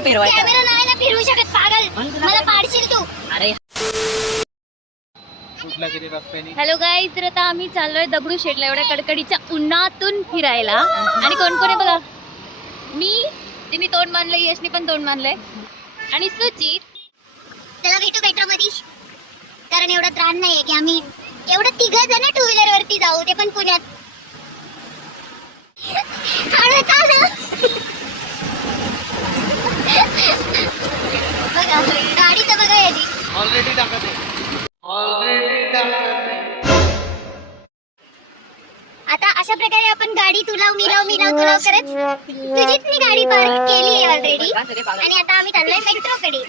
कसं फिरवायचं? कॅमेरा नाही ना फिरवू शकत पागल, मला पाडशील तू. अरे हॅलो गाईज, तर आता आम्ही चाललोय दगडूशेठला एवढ्या कडकडीच्या उन्हातून फिरायला. आणि कोण कोण आहे बघा, मी तोंड मानलंय, यशनी पण तोंड मानलंय, आणि सुजित. चला भेटू मेट्रो मध्ये, कारण एवढं त्राण नाहीये की आम्ही एवढं तिघ जण टू व्हीलर वरती जाऊ, ते पण पुण्यात. बघा गाडी तर बघा याची ऑलरेडी टाकत आहे. आता अशा प्रकारे आपण गाडी तुलाव तुलाव करत सुजितनी गाडी पार्क केली आहे ऑलरेडी, आणि आता आम्ही चाललोय मेट्रो कडे.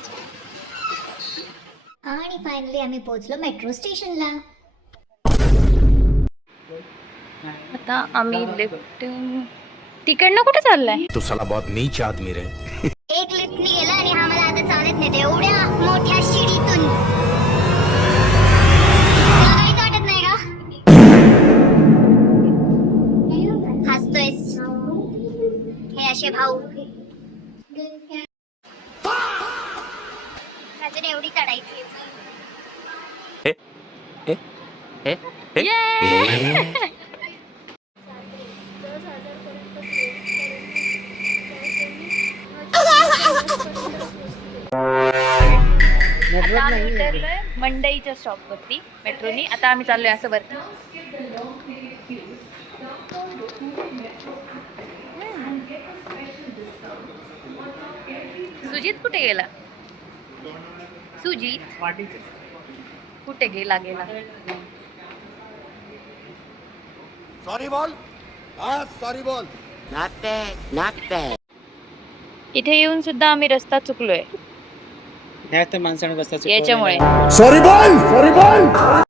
आणि फायनली आम्ही पोहोचलो मेट्रो स्टेशनला. आता आम्ही लेफ्ट तिकडनं कुठे चाललाय? तो साला बहुत नीच आदमी रे. एक लिफ्टने गेला आणि हा मला आता चालत नेते एवढ्या मोठ्या शिडीतून. तुला काहीच वाटत नाही का? हसतोयस? हे असे भाऊ. अजून एवढी चढायची. आता आम्ही उतरलोय मंडईच्या स्टॉप वरती मेट्रोनी. आता आम्ही चाललोय असं वरती. सुजित कुठे गेला? सुजित कुठे गेला? सॉरी बोल. हाँ सॉरी बोल. Not bad. इथे येऊन सुद्धा आम्ही रस्ता चुकलोय याच्यामुळे. सॉरी बोल.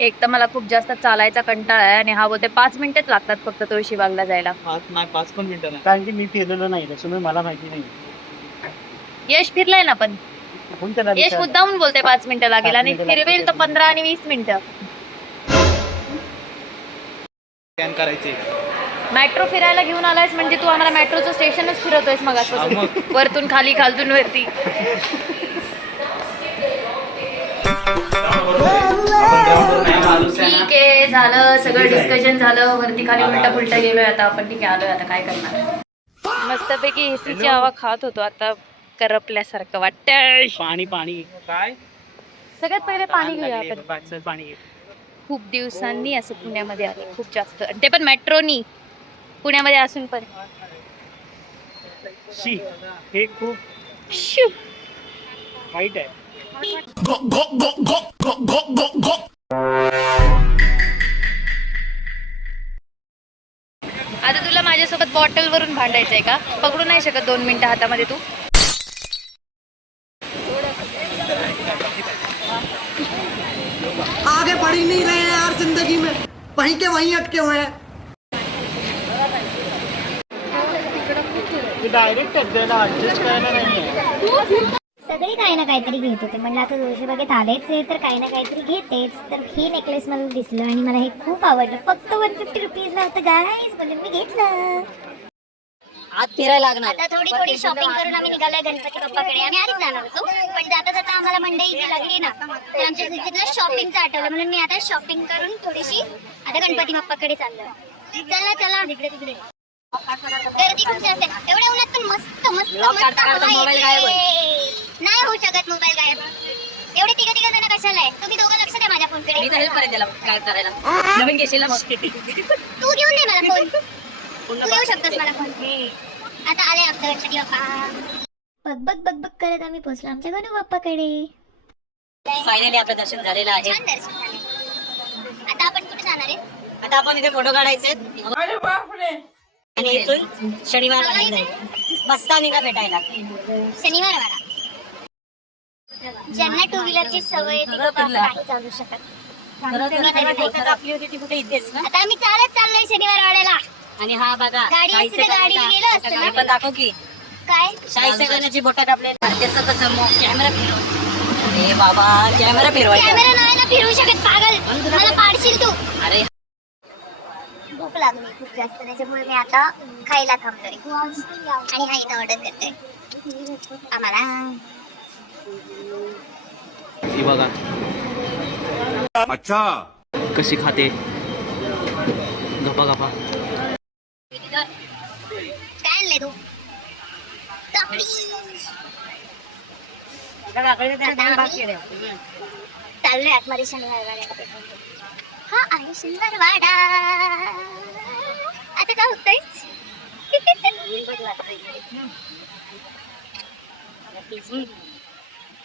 एक तर मला खूप जास्त चालायचा कंटाळा आहे, आणि हा बोलते 5 मिनिटच लागतात फक्त तुळशीबागला जायला. 5 पण मिनिटं नाही, कारण की मी फिरलेलो नाही, त्याच्यामुळे मला माहिती नाही. यश फिरलाय ना, पण यश मुद्दाहून बोलते 5 मिनिटं लागेल, आणि फिरवेल तर 15 आणि 20 मिनिटं. स्कॅन करायचे. मेट्रो फिरायला घेऊन आलायस म्हणजे तू आम्हाला मेट्रोचं स्टेशनच फिरवतोयस मगासपासून, वरतून खाली खालतून वरती. ठीक आहे, झालं सगळं डिस्कशन झालं, वरती खाली उलटा पुलटा गेलोय आता आपण. ठीक आहे, आलोय आता, काय करणार. मस्तपैकी एसीची हवा खात होतो, आता करपल्यासारखं वाटतंय. पाणी काय सगळ्यात पहिले पाणी घेऊया आपण. पाणी खूप दिवसांनी असं पुण्यामध्ये आले, खूप जास्त, ते पण मेट्रोनी. पुण्यामध्ये असून पण हे खूप शू. वाईट आहे. आता तुला माझ्यासोबत बॉटल वरून भांडायचंय का? पकडू नाही शकत 2 मिनिटं हातामध्ये तू? आगे बढ़ ही नहीं रहे हैं यार जिंदगी में, वहीं के वहीं अटके हुए हैं. डायरेक्ट आपल्याला ऍडजस्ट करायला नाहीये. सगळे काही ना काहीतरी घेत होते, म्हणलं आता तुळशीबागेत आलेच आहे तर काही ना काहीतरी घेतेच. तर हे नेकलेस मला दिसलं आणि मला हे खूप आवडलं. फक्त 150 रुपीजला होतं गाईज, म्हणून मी घेतलं. आज फिरायला लागणार. आता थोडी शॉपिंग करून आम्ही निघालोय गणपती बाप्पाकडे. आम्ही आधीच जाणार होतो, पण जाता आम्हाला मंडई जी लागली ना, तर आमच्या सुजितला शॉपिंगचं आठवलं, म्हणून मी आता शॉपिंग करून थोडीशी आता गणपती बाप्पाकडे चाललोय. चला तिकडे गर्दी खूप जास्त आहे. एवढ्या उन्हात पण मस्त हवा येते. नाही होऊ शकत मोबाईल गायब. एवढे तिघ जण कशाला आहे? तुम्ही दोघं लक्ष द्या माझ्या फोनकडे. मी तर हेल्प करेन त्याला काय करायला. नवीन घेशील ना मग. तू घेऊन दे मला फोन. तू देऊ शकतोस मला फोन. आता आले आमच्या गणपती बाप्पा. बघ करत आम्ही पोहोचलो आमच्या गणू बाप्पाकडे. फायनली आपलं दर्शन झालेलं आहे. छान दर्शन झाले. आता आपण कुठे जाणार आहे? आता आपण इथे फोटो काढायचे आणि इथून शनिवार बसता निघा भेटायला. शनिवार वाडा. ज्यांना टू व्हीलरची सवय ती बाबा नाही चालू शकत. आपली होती ती कुठे इथेच ना. आता आम्ही चाललोय शनिवार वाड्याला. आणि हा बघा गाडी गेलो असतं ना. पण दाखव की काय शाही सेकंदाची बोटात आपले. त्याचं कसं मग कॅमेरा फिरव. अरे बाबा कॅमेरा फिरवायचा. कॅमेरा नाही ना फिरवू शकत पागल, मला पाडशील तू. अरे भूक लागली खूप जास्त, त्याच्यामुळे मी आता खायला थांबतोय आणि हा इथं ऑर्डर करतोय. आम्हाला ही बघा अच्छा कशी खाते गपा गपा. काय आणलंय तू? काकडी. चाललोय आतमध्ये शनिवार वाड्याला. हा आहे शनिवार वाडा. आता काय होतंय?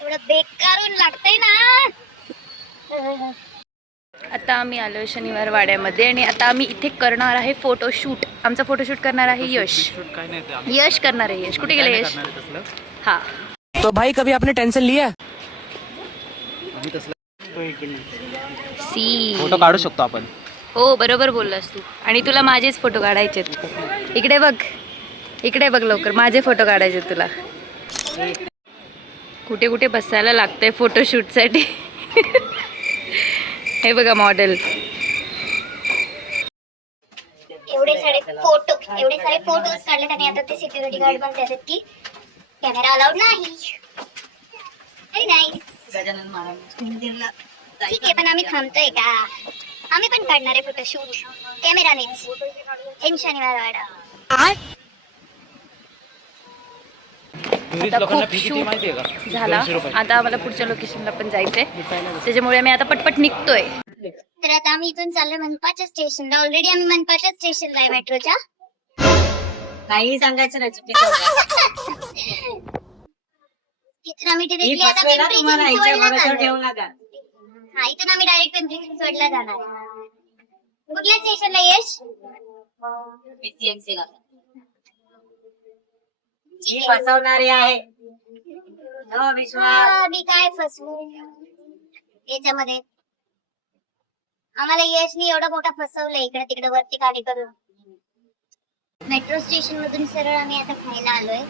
थोडं बेकारून लागतंय ना. आता आम्ही आलो शनिवार वाड्यामध्ये आणि आता आम्ही इथे करणार आहे फोटोशूट. आमचा फोटोशूट करणार आहे यश. काय नाही ते यश करणार आहे. यश कुठे गेलं? यश हा तो भाई कभी आपने टेंशन लिया? आम्ही तसलं सी. फोटो काढू शकतो आपण. हो बरोबर बोललास तू. आणि तुला माझेच फोटो काढायचे. इकडे बघ, इकडे बघ लवकर, माझे फोटो काढायचे तुला. कुठे कुठे बसायला लागतंय फोटोशूटसाठी. हे बघा मॉडेल. एवढे सारे फोटोज काढले आणि आता ते सिक्युरिटी गार्ड पण त्याच्यात की कॅमेरा अलाउड नाही. Very nice. ठीक आहे, पण आम्ही थांबतोय का? आम्ही पण काढणार आहे फोटोशूट कॅमेरानेच इन शनिवार वाडा. आता खूप शूट झाला. आता आम्हाला पुढच्या लोकेशनला पण जायचंय, त्याच्यामुळे आम्ही आता पटपट निघतोय. तर आता आम्ही इथून चाललोय मनपाच्या स्टेशनला. ऑलरेडी आम्ही मनपाच्या स्टेशनला आहे मेट्रोच्या. काही सांगायचं नाही चुकीचं. इथून आम्ही मी directly आता फसवेला पिंपरी तुम्हाला ह्याच्या चिंचवडला भरोश्यावर जाणार. ठेवू नका. हा, इथून आम्ही डायरेक्ट पिंपरी चिंचवडला जाणार. कुठल्या स्टेशनला यश? PCMC ला. जी फसवणारी आहे. हो विश्वास. मी काय फसवू याच्यामध्ये? आम्हाला यशनी एवढा मोठा फसवलंय इकडे तिकडे वरती खाली करून. मेट्रो स्टेशन मधून सरळ आम्ही आता खायला आलोय.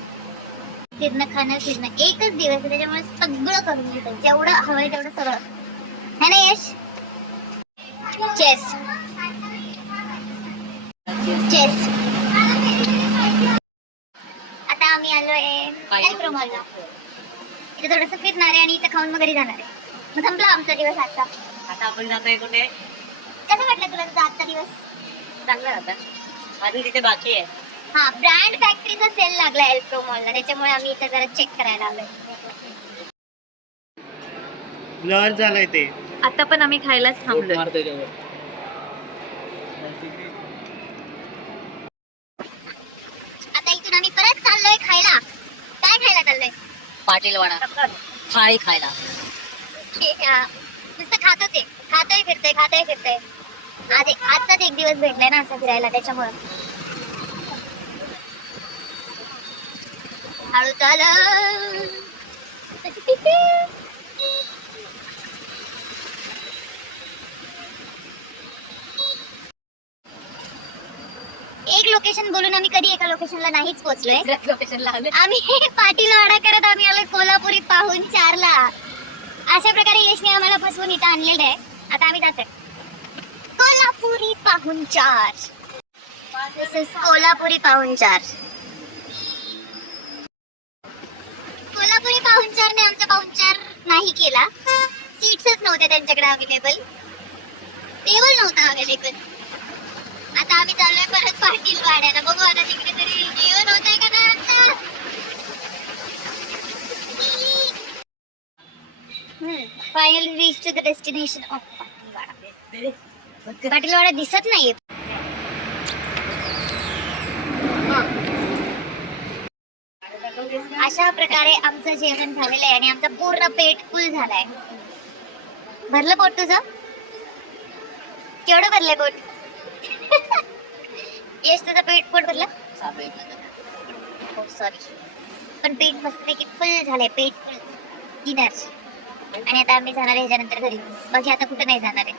फिरणं एकच दिवस आहे, त्याच्यामुळे सगळं करून घेतो. जेवढं हवंय तेवढं सगळं है ना यश? Chess chess. आता आम्ही आलोय एल्प्रो मॉलला. इथे थोडस फिरणार आहे आणि इथं खाऊन वगैरे जाणार आहे. मग संपला आमचा दिवस आजचा. आता आपण जातोय कुठे? कसं वाटलं तुला तुझा आजचा दिवस? चांगलं आता अजून तिथे बाकी आहे. हा, ब्रँड फॅक्टरीचा सेल लागला एल्प्रो मॉलला, त्याच्यामुळे आम्ही इथे जरा चेक करायला आलोय. ब्लर झालंय ते. आता पण आम्ही खायलाच थांबलोय. मारतोय त्यावर. आता इथून आम्ही परत चाललोय खायला. काय खायला चाललोय? पाटील वडा थाळी खायला. नुसतं खातोय फिरतोय. आजचाच एक दिवस भेटलाय ना असं फिरायला, त्याच्यामुळे. हळू चाल. एक लोकेशन बोलून आम्ही कधी एका लोकेशनला नाहीच पोहोचलोय. लोकेशनला आम्ही पाटीलवाडा करत आम्ही आलोय कोल्हापुरी पाहुणचारला. अशा प्रकारे यशने आम्हाला फसवून इथं आणलेलं आहे. आता आम्ही जातोय कोल्हापुरी पाहुणचार. दिस इज कोल्हापुरी पाहुणचार. कोल्हापुरी पाहुणचारने आमचा पाहुणचार नाही केला. सीट्सच नव्हते त्यांच्याकडे अवेलेबल. टेबल नव्हता अवेलेबल. आता आम्ही चाललोय परत पाटील वाड्याला. बघू आता तिकडे तरी जेवण होतंय का नाही आता. Finally reach to the destination of Patilwada. Patilwada दिसत नाहीये. अशा प्रकारे आमचं जेवण झालेलं आहे आणि आमचा पूर्ण पेट फुल झालाय. भरलं पोट तुझं? केवढं भरलंय पोट? यश तुझं पोट भरलं? सॉरी, पण पेट मस्तपैकी फुल झालंय. पेट फुल डिनर. आणि आता आम्ही जाणार आहे ह्याच्यानंतर घरी. बाकी आता कुठं नाही जाणार आहे.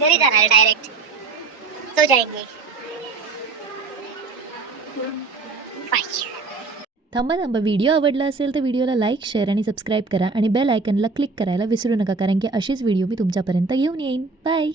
घरी जाणार आहे डायरेक्ट. सो जाएंगे. बाय. थांबा व्हिडिओ आवडला असेल तर व्हिडिओला लाईक, शेअर आणि सबस्क्राईब करा आणि बेल आयकनला क्लिक करायला विसरू नका, कारण की अशीच व्हिडिओ मी तुमच्यापर्यंत घेऊन येईन. बाय.